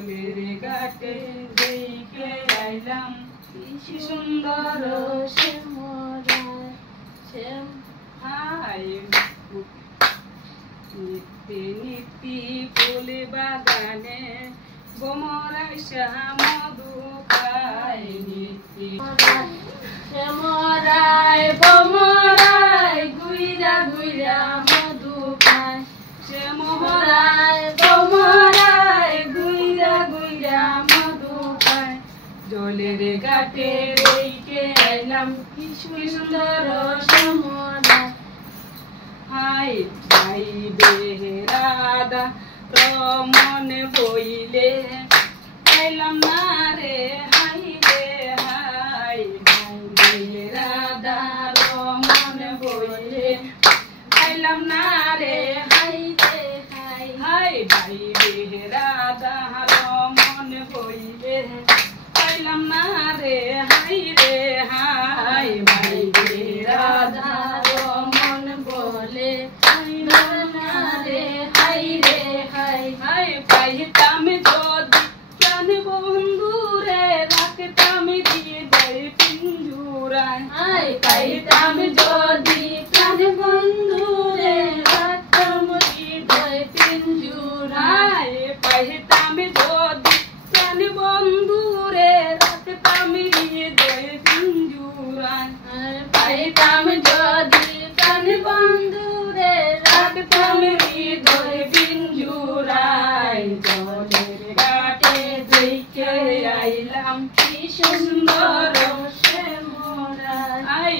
জলের ঘাটে দেখে আইলাম কি সুন্দর শ্যামরা হায় নিত্যে নিত্যি ফুল বাগানে ভ্রমরাইসা মধু খায় নিত্যে শ্যামরায় ভ্রমরায় গুইরা গুইরা মধু খায় শ্যামরায় ভ্রমরায় গুইরা গুইরা মধু খায় জলের ঘাটে দেখে আইলাম কি সুন্দর শ্যামরা হাই ভাই বেহরাদা রমন বইলে পাইলাম না রে হাই রে হাই ভাই বেহরাদা রমন বইলে পাইলাম না রে হাই রে হাই হাই ভাই বেহরাদা রমন বইলে পাইলাম না রে হাই রে হাই ভাই বেহরাদা রমন বলে পাইলাম না রে হাই রে হাই হাই পাইতাম যদি প্রাণ বন্ধু রে রাখতাম হৃদয় পিঞ্জুরায় হাই পাইতাম যদি প্রাণ বন্ধু রে রাখতাম হৃদয় পিঞ্জুরায় পাইতাম যদি প্রাণ বন্ধু রে রাখতাম হৃদয় পিঞ্জুরায় পাইতাম যদি প্রাণ বন্ধু রে রাখতাম হৃদয় পিঞ্জুরায় জলের ঘাটে দেখে আইলাম কি সুন্দর শ্যামরা আই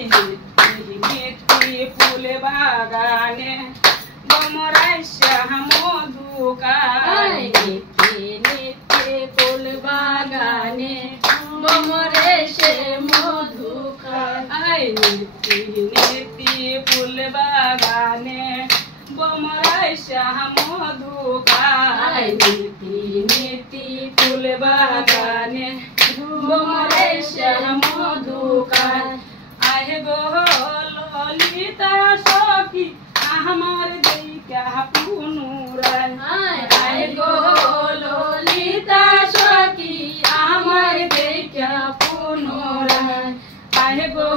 নিত্যি ফুল বাগানে ভ্রমরাইসা মধু খায় নিত্যি ফুল বাগানে ভ্রমরাইসা মধু খায় নিত্যি ফুল বাগানে ভ্রমরাইসা মধু খায় নিত্যি ফুল বাগানে ভ্রমরাইসা মধু খায় আহে গো ললিতা সখী আমার দেইকা পুনুরায় আহে গো ললিতা সখী আমার দেইকা পুনুরায় আহে গো